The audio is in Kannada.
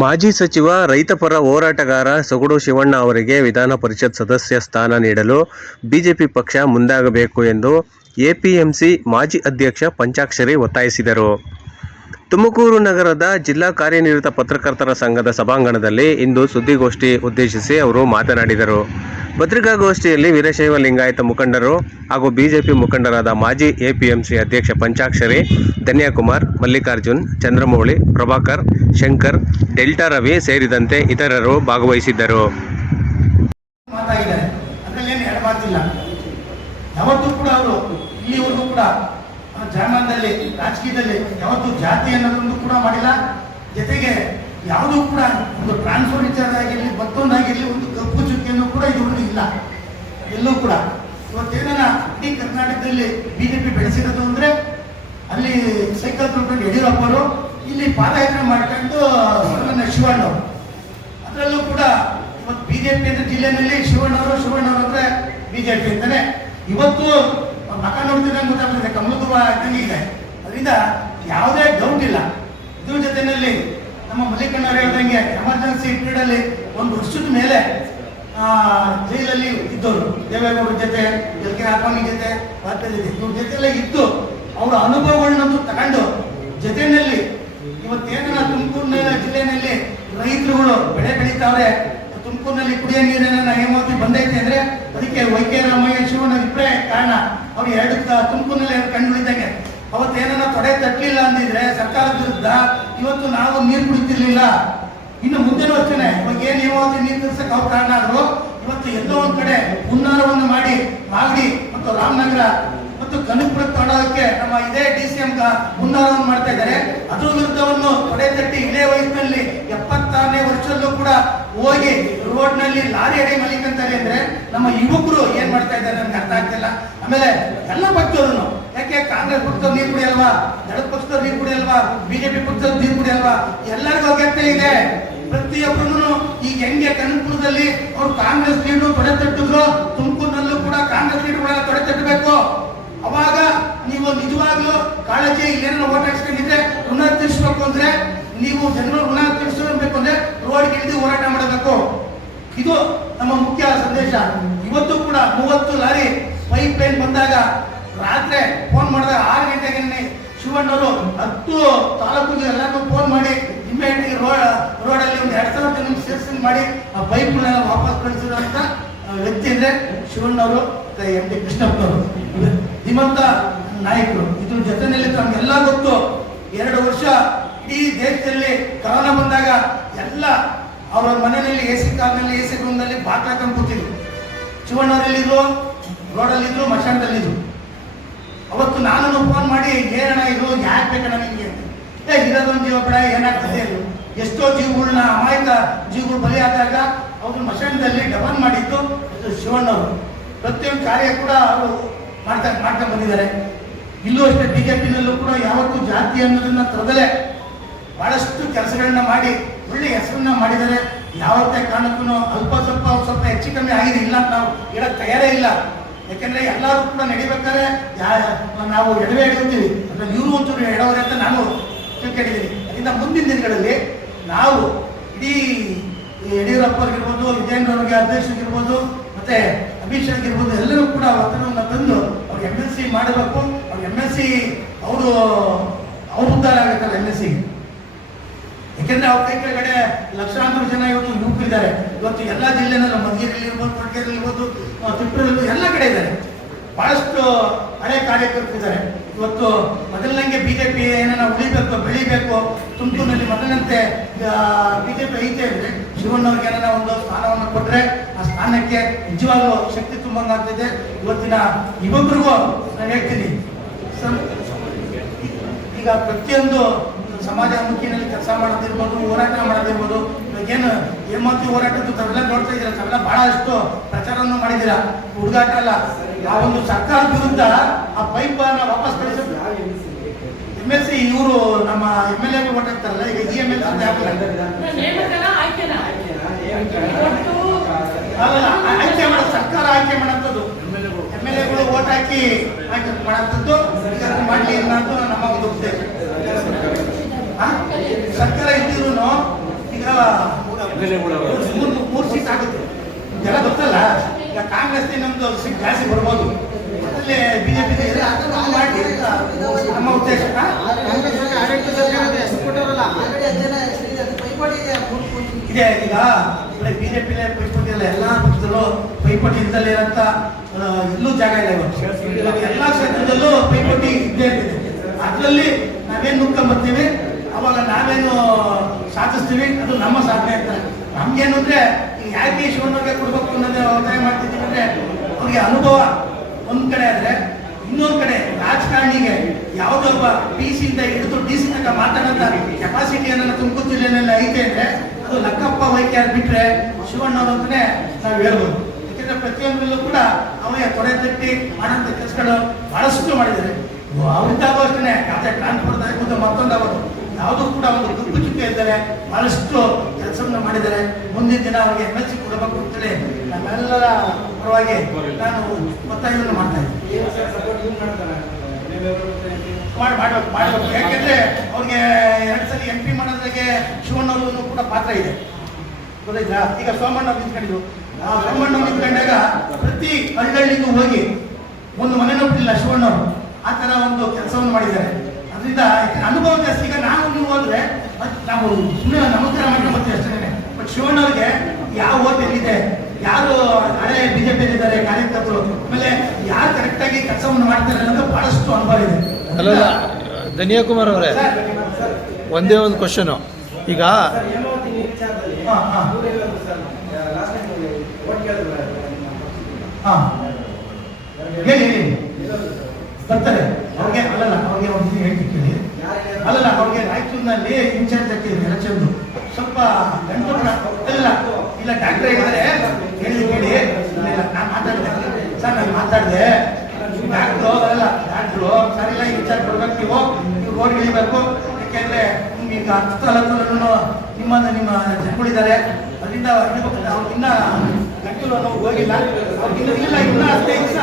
ಮಾಜಿ ಸಚಿವ ರೈತಪರ ಹೋರಾಟಗಾರ ಸೊಗಡು ಶಿವಣ್ಣ ಅವರಿಗೆ ವಿಧಾನ ಪರಿಷತ್ ಸದಸ್ಯ ಸ್ಥಾನ ನೀಡಲು ಬಿಜೆಪಿ ಪಕ್ಷ ಮುಂದಾಗಬೇಕು ಎಂದು ಎಪಿಎಂಸಿ ಮಾಜಿ ಅಧ್ಯಕ್ಷ ಪಂಚಾಕ್ಷರಿ ಒತ್ತಾಯಿಸಿದರು. ತುಮಕೂರು ನಗರದ ಜಿಲ್ಲಾ ಕಾರ್ಯನಿರತ ಪತ್ರಕರ್ತರ ಸಂಘದ ಸಭಾಂಗಣದಲ್ಲಿ ಇಂದು ಸುದ್ದಿಗೋಷ್ಠಿ ಉದ್ದೇಶಿಸಿ ಅವರು ಮಾತನಾಡಿದರು. ಪತ್ರಿಕಾಗೋಷ್ಠಿಯಲ್ಲಿ ವೀರಶೈವ ಲಿಂಗಾಯತ ಮುಖಂಡರು ಹಾಗೂ ಬಿಜೆಪಿ ಮುಖಂಡರಾದ ಮಾಜಿ ಎಪಿಎಂಸಿ ಅಧ್ಯಕ್ಷ ಪಂಚಾಕ್ಷರಿ, ಧನ್ಯಕುಮಾರ್, ಮಲ್ಲಿಕಾರ್ಜುನ್, ಚಂದ್ರಮೌಳಿ, ಪ್ರಭಾಕರ್, ಶಂಕರ್, ಡೆಲ್ಟಾ ರವಿ ಸೇರಿದಂತೆ ಇತರರು ಭಾಗವಹಿಸಿದ್ದರು. ಇಲ್ಲಿವರೆಗೂ ಕೂಡ ಆ ರಾಜಕೀಯದಲ್ಲಿ ಯಾವತ್ತೂ ಜಾತಿ ಅನ್ನೋದೊಂದು ಕೂಡ ಮಾಡಿಲ್ಲ. ಜೊತೆಗೆ ಯಾವುದೂ ಕೂಡ ಒಂದು ಟ್ರಾನ್ಸ್ಫರ್ ವಿಚಾರದಾಗಿರಲಿ ಮತ್ತೊಂದಾಗಿರಲಿ ಒಂದು ಕಪ್ಪು ಚುಕ್ಕಿಯನ್ನು ಕೂಡ ಇದುವರೆಗೂ ಇಲ್ಲ. ಎಲ್ಲೂ ಕೂಡ. ಇವತ್ತೇನ ಇಡೀ ಕರ್ನಾಟಕದಲ್ಲಿ ಬಿಜೆಪಿ ಬೆಳೆಸಿರೋದು ಅಂದ್ರೆ ಅಲ್ಲಿ ಸೈಕಲ್ ತುಳ್ಕೊಂಡು ಯಡಿಯೂರಪ್ಪರು, ಇಲ್ಲಿ ಪಾದಯಾತ್ರೆ ಮಾಡ್ಕೊಂಡು ಶಿವಣ್ಣ ಅದರಲ್ಲೂ ಕೂಡ ಇವತ್ತು ಬಿಜೆಪಿ ಅಂದ್ರೆ ಜಿಲ್ಲೆಯಲ್ಲಿ ಶಿವಣ್ಣವರು ಶಿವಣ್ಣವರು ಅಂದ್ರೆ ಬಿಜೆಪಿ ಅಂತಾನೆ. ಇವತ್ತು ಮಕ ನೋಡ್ತಿದ್ದಂಗೆ ಗೊತ್ತಾಗ್ತದೆ ಕಮಲದ ಇದ್ದಂಗೆ ಇದೆ. ಅದರಿಂದ ಯಾವುದೇ ಡೌಟ್ ಇಲ್ಲ. ಇದ್ರ ಜೊತೆಯಲ್ಲಿ ನಮ್ಮ ಮಲ್ಲಿಕಣ್ಣವ್ರು ಹೇಳ್ದಂಗೆ ಎಮರ್ಜೆನ್ಸಿ ಪೀರಿಯಡ್ ಒಂದು ವರ್ಷದ ಮೇಲೆ ಜೈಲಲ್ಲಿ ಇದ್ದವರು ದೇವೇಗೌಡರ ಜೊತೆ ಎಲ್ ಕೆ ಅಡ್ವಾಣಿ ಜೊತೆ ವಾಜಪೇಯಿ ಜೊತೆ, ಇವ್ರ ಇದ್ದು ಅವರ ಅನುಭವಗಳನ್ನಂತೂ ತಗೊಂಡು ಜೊತೆಯಲ್ಲಿ ಇವತ್ತೇನ ತುಮಕೂರಿನ ಜಿಲ್ಲೆಯಲ್ಲಿ ರೈತರುಗಳು ಬೆಳೆ ಬೆಳೀತಾವ್ರೆ ತುಮಕೂರಿನಲ್ಲಿ ಕುಡಿಯೋ ನೀರಿನ ಹೇಮಾವತಿ ಬಂದೈತೆ ಅಂದ್ರೆ ಅದಕ್ಕೆ ವೈ ಕೆ ರಾಮಯ್ಯ ಶಿವಣ್ಣ ಅಭಿಪ್ರಾಯ ಕಾರಣ. ಅವ್ರು ಎರಡು ತುಮಕೂರಿನಲ್ಲಿ ಕಣ್ಣು ಬಿಳಿದಂಗೆ ಅವತ್ತೇನ ತೊಡೆ ತಟ್ಟಲಿಲ್ಲ ಅಂದಿದ್ರೆ ಸರ್ಕಾರದ ವಿರುದ್ಧ ಇವತ್ತು ನಾವು ನೀರು ಕುಡಿತಿರ್ಲಿಲ್ಲ. ಇನ್ನು ಮುಂದಿನ ಅಷ್ಟೇ ಇವಾಗ ಏನ್ ಹೇಮಾವತಿ ನೀರು ತರ್ಸಕ್ ಅವ್ರ ಕಾರಣ ಆದ್ರು ಇವತ್ತು ಎಲ್ಲೋ ಒಂದ್ ಕಡೆ ಹುನ್ನಾರವನ್ನು ಮಾಡಿ ಮಾಗಡಿ ಮತ್ತು ರಾಮನಗರ ಮತ್ತು ಕನಕಪುರ ತಗೊಳ್ಳೋದಕ್ಕೆ ನಮ್ಮ ಇದೇ ಡಿ ಸಿ ಎಂ ಹುನ್ನಾರವನ್ನು ಮಾಡ್ತಾ ಇದ್ದಾರೆ. ಅದ್ರ ವಿರುದ್ಧವನ್ನು ತೊಡೆ ತಟ್ಟಿ ಇದೇ ವಯಸ್ಸಿನಲ್ಲಿ ಎಪ್ಪತ್ತಾರನೇ ವರ್ಷದಲ್ಲೂ ಕೂಡ ಹೋಗಿ ರೋಡ್ನಲ್ಲಿ ಲಾರಿ ಅಡಿ ಮಲಿಕಂತಾರೆ ಅಂದ್ರೆ ನಮ್ಮ ಯುವಕರು ಏನ್ ಮಾಡ್ತಾ ಇದ್ದಾರೆ ನನ್ಗೆ ಅರ್ಥ ಆಗ್ತಿಲ್ಲ. ಆಮೇಲೆ ಎಲ್ಲ ಪಕ್ಷದವ್ರು ಯಾಕೆ ಕಾಂಗ್ರೆಸ್ ಪಕ್ಷದವ್ರು ನೀರು ಕುಡಿಯಲ್ವಾ ದಳ ಪಕ್ಷದವ್ರು ನೀರು ಕುಡಿಯಲ್ವಾ ಬಿಜೆಪಿ ಪಕ್ಷದವ್ರು ನೀರು ಕುಡಿಯಲ್ವಾ ಎಲ್ಲರಿಗೂ ಅಗತ್ಯ ಇದೆ. ಪ್ರತಿಯೊಬ್ಬರು ಈಗ ಹೆಂಗೆ ಕನಕಪುರದಲ್ಲಿ ಅವ್ರು ಕಾಂಗ್ರೆಸ್ ಲೀಡು ತೊಡೆ ತಟ್ಟಿದ್ರು, ತುಮಕೂರಿನಲ್ಲೂ ಕೂಡ ಕಾಂಗ್ರೆಸ್ ಲೀಡ್ಗಳೆಲ್ಲ ತೊಡೆ ತಟ್ಟಬೇಕು. ಅವಾಗ ನೀವು ನಿಜವಾಗ್ಲೂ ಕಾಳಜಿ ಇಲ್ಲೇನೋ ಓಟ್ ಹಾಕ್ಸ್ಕೊಂಡಿದ್ರೆ ಪುನರ್ ಅಂದ್ರೆ ನೀವು ಜನರು ಋಣ ತೀರಿಸಬೇಕು ಅಂದ್ರೆ ರೋಡ್ ಇಳಿದು ಹೋರಾಟ ಮಾಡಬೇಕು. ಇದು ನಮ್ಮ ಮುಖ್ಯ ಸಂದೇಶ. ಇವತ್ತು ಕೂಡ ಮೂವತ್ತು ಲಾರಿ ಪೈಪ್ ಲೈನ್ ಬಂದಾಗ ರಾತ್ರಿ ಫೋನ್ ಮಾಡಿದಾಗ ಆರು ಗಂಟೆಗೆ ಶಿವಣ್ಣವರು ಹತ್ತು ತಾಲೂಕಿಗೆ ಎಲ್ಲರಿಗೂ ಫೋನ್ ಮಾಡಿ ಇಮ್ಮಿಡಿಯೇಟ್ಲಿ ರೋಡ್ ರೋಡಲ್ಲಿ ಒಂದು ಎರಡು ಸಾವಿರ ಜನ ಸೇರ್ಸಿಂಗ್ ಮಾಡಿ ಆ ಪೈಪ್ನೆಲ್ಲ ವಾಪಸ್ ಕಳಿಸಿರುವಂತ ವ್ಯಕ್ತಿ ಅಂದ್ರೆ ಶಿವಣ್ಣವರು ಎಂ ಡಿ ಕೃಷ್ಣಪ್ಪನವರು. ಧೀಮಂತ ನಾಯಕರು. ಇದ್ರ ಜೊತೆಯಲ್ಲಿ ತಮಗೆಲ್ಲ ಗೊತ್ತು. ಎರಡು ವರ್ಷ ಇಡೀ ದೇಶದಲ್ಲಿ ಕರೋನಾ ಬಂದಾಗ ಎಲ್ಲ ಅವರ ಮನೆಯಲ್ಲಿ ಎ ಸಿ ಕಾರ್ನಲ್ಲಿ ಎ ಸಿ ರೂಮ್ನಲ್ಲಿ ಬಾಕ್ಲ ಹಾಕೊಂಡು ಕೂತಿದ್ರು ಶಿವಣ್ಣವರಲ್ಲಿದ್ರು, ರೋಡಲ್ಲಿದ್ರು ಮಶಾಂತಲ್ಲಿದ್ರು ಅವತ್ತು ನಾನು ಫೋನ್ ಮಾಡಿ ಏನಣ ಇದು? ಯಾಕೆ ಬೇಕಣ್ಣ ನಿಮಗೆ ಏ, ಇರೋದೊಂದು ಜೀವ ಬೇಡ, ಏನಾಗ್ತದೆ ಎಷ್ಟೋ ಜೀವಗಳನ್ನ ಅಮಾಯಕ ಜೀವಗಳು ಬಲಿ ಆದಾಗ ಅವರು ಮಶಾಂತದಲ್ಲಿ ಡಬಲ್ ಮಾಡಿದ್ದು ಅದು ಶಿವಣ್ಣವರು. ಪ್ರತಿಯೊಂದು ಕಾರ್ಯ ಕೂಡ ಅವರು ಮಾಡ್ತಾ ಮಾಡ್ತಾ ಬಂದಿದ್ದಾರೆ. ಇಲ್ಲೂ ಅಷ್ಟೇ ಬಿಜೆಪಿನಲ್ಲೂ ಕೂಡ ಯಾವತ್ತೂ ಜಾತಿ ಅನ್ನೋದನ್ನ ತರದಲೇ ಕೆಲಸಗಳನ್ನ ಮಾಡಿ, ಒಳ್ಳೆ ಹೆಸರನ್ನ ಮಾಡಿದರೆ ಯಾವತ್ತೇ ಕಾರಣಕ್ಕೂ ಅಲ್ಪ ಸ್ವಲ್ಪ ಸ್ವಲ್ಪ ಹೆಚ್ಚು ಕಮ್ಮಿ ಆಗಿದೆ, ಇಲ್ಲ ಅಂತ ನಾವು ಹೇಳಕ್ ತಯಾರೇ ಇಲ್ಲ. ಯಾಕಂದ್ರೆ ಎಲ್ಲರೂ ಕೂಡ ನಡಿಬೇಕಾದ್ರೆ ನಾವು ಎಡವೆ ಎಡುತ್ತೀವಿ ಅಂದ್ರೆ ಇವರು ಒಂಚೂರು ಎಡವರೆ ಅಂತ ನಾನು ತಿಳ್ಕೊಂಡಿದ್ದೀನಿ. ಅದರಿಂದ ಮುಂದಿನ ದಿನಗಳಲ್ಲಿ ನಾವು ಇಡೀ ಯಡಿಯೂರಪ್ಪರಿಗಿರ್ಬೋದು ವಿಜಯೇಂದ್ರ ಅಧ್ಯಕ್ಷರಿಗಿರ್ಬೋದು, ಮತ್ತೆ ಶಾ ಆಗಿರ್ಬೋದು ಎಲ್ಲರೂ ಕೂಡ ಒತ್ತಡವನ್ನು ತಂದು ಅವ್ರಿಗೆ ಎಂ ಎಲ್ ಸಿ ಮಾಡಬೇಕು. ಅವ್ರಿಗೆ ಎಂ ಎಲ್ ಸಿ ಅವರು, ಅವ್ರ ಉದ್ಧಾರ ಆಗುತ್ತಲ್ಲ ಎಂ ಎಲ್ ಸಿ ಯಾಕೆಂದ್ರೆ ಅವ್ರ ಕೈ ಕೆಳಗಡೆ ಲಕ್ಷಾಂತರ ಜನ ಇವತ್ತು ಯುವಕರಿದ್ದಾರೆ ಇವತ್ತು ಎಲ್ಲ ಜಿಲ್ಲೆನಲ್ಲೂ ಮಧುಗಿರಿಯಲ್ಲಿ ಇರ್ಬೋದು ಮಡಿಕೇರಿಯಲ್ಲಿ ಇರ್ಬೋದು ತಿಪ್ಪೂರಲ್ಲಿ ಎಲ್ಲ ಕಡೆ ಇದ್ದಾರೆ. ಬಹಳಷ್ಟು ಹಳೆ ಕಾರ್ಯಕರ್ತರಿದ್ದಾರೆ ಇವತ್ತು ಮೊದಲನಂಗೆ ಬಿಜೆಪಿ ಏನನ್ನ ಉಳಿಬೇಕು, ಬೆಳಿಬೇಕು, ತುಮಕೂರಿನಲ್ಲಿ ಮೊದಲಂತೆ ಬಿಜೆಪಿ ಐತೆ ಅಂದ್ರೆ ಶಿವಣ್ಣವ್ರಿಗೆ ಏನನ್ನ ಒಂದು ಸ್ಥಾನವನ್ನು ಕೊಟ್ಟರೆ ಆ ಸ್ಥಾನಕ್ಕೆ ನಿಜವಾಗ್ಲೂ ಶಕ್ತಿ ತುಂಬಂಗಾಗ್ತಿದೆ. ಇವತ್ತಿನ ಯುವಕರಿಗೂ ನಾನು ಹೇಳ್ತೀನಿ ಈಗ ಪ್ರತಿಯೊಂದು ಸಮಾಜಮುಖಿನಲ್ಲಿ ಕೆಲಸ ಮಾಡೋದಿರ್ಬೋದು ಹೋರಾಟ ಮಾಡೋದಿರ್ಬೋದು. ಇವಾಗ ಏನು ಮಾತು ಹೋರಾಟದ್ದು ತಾವೆಲ್ಲ ನೋಡ್ತಾ ಇದ್ದೀರಾ? ತಾವೆಲ್ಲ ಬಹಳಷ್ಟು ಪ್ರಚಾರವನ್ನು ಮಾಡಿದ್ದೀರಾ? ಹುಡುಗಾಟ ಅಲ್ಲ. ಆ ಒಂದು ಸರ್ಕಾರದ ವಿರುದ್ಧ ಆ ಪೈಪ್ ವಾಪಸ್ ಕಳಿಸೋದು ಎಂ ಎಲ್ ಸಿ ಇವರು ನಮ್ಮ ಎಂ ಎಲ್ ಎ ಓಟ್ ಹಾಕ್ತಾರಲ್ಲ ಈಗ ಇ ಎಂ ಎಲ್ ಅಲ್ಲ ಆಯ್ಕೆ ಮಾಡೋ. ಸರ್ಕಾರ ಆಯ್ಕೆ ಮಾಡೋಂಥದ್ದು. ಎಂ ಎಲ್ ಎಗಳು ಓಟ್ ಹಾಕಿ ಆಯ್ಕೆ ಮಾಡೋಂಥದ್ದು. ಈಗ ಮಾಡಲಿ ಅನ್ನೋದು ನಮ್ಮ? ಸರ್ಕಾರ ಇದ್ದಿದ್ರು ಈಗ ಮೂರು ಮೂರು ಸೀಟ್ ಆಗುತ್ತೆ. ಇದೆಲ್ಲ ಗೊತ್ತಲ್ಲ? ಈಗ ಕಾಂಗ್ರೆಸ್ ನಮ್ದು ಸೀಟ್ ಜಾಸ್ತಿ ಬರ್ಬೋದು. ಅದರಲ್ಲಿ ಬಿಜೆಪಿ ನಮ್ಮ ಉದ್ದೇಶ? ಇದೆ ಈಗ ಬಿಜೆಪಿ ಪೈಪೋಟಿ ಇಲ್ಲ ಎಲ್ಲ ಪಕ್ಷದಲ್ಲೂ ಪೈಪೋಟಿ ಇದ್ದಲ್ಲೇ ಇರಂತ ಆ, ಎಲ್ಲೂ ಜಾಗ ಇಲ್ಲ ಇವತ್ತು ಎಲ್ಲಾ ಕ್ಷೇತ್ರದಲ್ಲೂ ಪೈಪೋಟಿ ಇದ್ದೇ ಇರ್ತದೆ. ಅದರಲ್ಲಿ ನಾವೇನು ನುಗ್ಕೊಂಬರ್ತೀವಿ ಅವಾಗ ನಾವೇನು ಸಾಧಿಸ್ತೀವಿ, ಅದು ನಮ್ಮ ಸಾಧನೆ ಅಂತ. ನಮ್ಗೇನು ಅಂದ್ರೆ ಯಾಕೆ ಶಿವಣ್ಣಗೆ ಕೊಡ್ಬೇಕು ಅನ್ನೋದೇ ಒತ್ತಾಯ ಮಾಡ್ತಿದ್ದೀವಿ ಅಂದ್ರೆ ಅವ್ರಿಗೆ ಅನುಭವ ಒಂದ್ ಕಡೆ ಆದ್ರೆ ಇನ್ನೊಂದ್ ಕಡೆ ರಾಜಕಾರಣಿಗೆ ಯಾವುದೋ ಒಬ್ಬ ಪಿ ಇಂದ ಹಿಡಿದು ಡಿ ಸಿ ತನಕ ಮಾತಾಡಂತ ಕೆಪಾಸಿಟಿ ಅನ್ನೋ ತುಮಕೂರು ಜಿಲ್ಲೆಯಲ್ಲಿ ಐತೆ ಅಂದ್ರೆ ಅದು ಲಕ್ಕಪ್ಪ ವೈಕ್ಯಾರ್ ಬಿಟ್ರೆ ಶಿವಣ್ಣವ್ರು ಅಂತಾನೆ ನಾವು ಹೇಳ್ಬೋದು. ಯಾಕಂದ್ರೆ ಪ್ರತಿಯೊಂದರಲ್ಲೂ ಕೂಡ ಅವನಿಗೆ ತೊಡೆ ತಟ್ಟಿ ಮಾಡೋಂಥ ಕೆಲಸಗಳು ಬಹಳಷ್ಟು ಮಾಡಿದ್ದಾರೆ. ಅವ್ರಿದ್ದಾಗೂ ಅಷ್ಟೇ ಯಾವುದೇ ಟ್ರಾನ್ಸ್ಪೋರ್ಟ್ ಮತ್ತೊಂದು ಮತ್ತೊಂದಾಗೋದು ಯಾವುದೂ ಕೂಡ ಒಂದು ಗುಂಪು ಚುಕ್ಕೆ ಇದ್ದಾರೆ, ಬಹಳಷ್ಟು ಕೆಲಸವನ್ನು ಮಾಡಿದ್ದಾರೆ. ಮುಂದಿನ ದಿನ ಅವರಿಗೆ ಎಂ ಎಲ್ ಸಿ ಕೊಡಬೇಕು ಅಂತೇಳಿ ನಮ್ಮೆಲ್ಲರ ಪರವಾಗಿ ನಾನು ಒತ್ತಾಯವನ್ನು ಮಾಡ್ತಾ ಇದ್ದೀನಿ. ಮಾಡಿ ಮಾಡಬೇಕು ಮಾಡಬೇಕು. ಯಾಕೆಂದ್ರೆ ಅವ್ರಿಗೆ ಎರಡು ಸಲ ಎಂ ಪಿ ಮಾಡೋದ್ರಾಗೆ ಕೂಡ ಪಾತ್ರ ಇದೆ. ಗೊತ್ತಾಯ್ತಾ? ಈಗ ಸೋಮಣ್ಣ ನಿಂತ್ಕೊಂಡಿದ್ರು. ಆ ಸೋಮಣ್ಣ ನಿಂತ್ಕೊಂಡಾಗ ಪ್ರತಿ ಹಳ್ಳಿಗೂ ಹೋಗಿ ಒಂದು ಮನೆ ಬಿಟ್ಟಿಲ್ಲ ಶಿವಣ್ಣವರು ಆ ಥರ ಒಂದು ಕೆಲಸವನ್ನು ಮಾಡಿದ್ದಾರೆ. ಅದರಿಂದ ಅನುಭವ ಜಾಸ್ತಿ ಈಗ ನಾವು ನೀವು ಹೋದ್ರೆ ನಾವು ಸುಮ್ಮನೆ ನಮಸ್ಕಾರ ಮಾಡ್ಕೊಂಡು ಬರ್ತೀವಿ ಅಷ್ಟೇ. ಬಟ್ ಶಿವಣ್ಣವ್ರಿಗೆ ಯಾವ ಓಟ್ ಎಲ್ಲಿದೆ ಯಾರು ಹಳೆ ಬಿಜೆಪಿ ಇದ್ದಾರೆ ಕಾರ್ಯಕರ್ತರು ಆಮೇಲೆ ಯಾರು ಕರೆಕ್ಟಾಗಿ ಕೆಲಸವನ್ನು ಮಾಡ್ತಾರೆ ಅನ್ನೋದು ಬಹಳಷ್ಟು ಅನುಭವ ಇದೆ. ಅಲ್ಲಲ್ಲ ಧನಿಯಾಕುಮಾರ್ ಅವರೇ ಸರ್, ಒಂದೇ ಒಂದು ಕ್ವಶನು ಈಗ ಹಾಂ ಹಾ. ಹಾ. ಹೇಳಿ ಹೇಳಿ ಬರ್ತಾರೆ ಅವ್ರಿಗೆ ಅಲ್ಲಲ್ಲ ಅವ್ರಿಗೆ ಒಂದು ಇದು ಹೇಳ್ತೀನಿ ಕೇಳಿ ಅಲ್ಲಲ್ಲ ಅವ್ರಿಗೆ ಇನ್ಚಾರ್ಜ್ ಹಾಕಿದ್ರು ಎಲೆಕ್ಷನ್ ಸ್ವಲ್ಪ ಗಂಟು ಇಲ್ಲ ಇಲ್ಲ ಡಾಕ್ಟರ್ ಇದ್ದಾರೆ, ಹೇಳಿ ಹೇಳಿ ನಾನು ಮಾತಾಡಿದೆ. ಸರ್, ನಾನು ಮಾತಾಡಿದೆ. ಡಾಕ್ಟ್ರು, ಅಲ್ಲ, ಡಾಕ್ಟ್ರು, ಸರ್, ಇಲ್ಲ ಇನ್ಚಾರ್ಜ್ ಕೊಡ್ಬೇಕು ನೀವು. ನೀವು ರೋಡ್ ಇಳಿಬೇಕು. ಯಾಕೆಂದ್ರೆ ನಿಮ್ಗೆ ಈಗ ಹತ್ತು ಹಲವು ನಿಮ್ಮ ನಿಮ್ಮ ಜನಗಳಿದ್ದಾರೆ ಅದರಿಂದ ಇನ್ನ ಗಂಟಲು ನೋವು ಹೋಗಿಲ್ಲ. ಅವ್ರಿಗೆ ಇಲ್ಲ, ಇನ್ನೂ ಹದಿನೈದು ದಿವಸ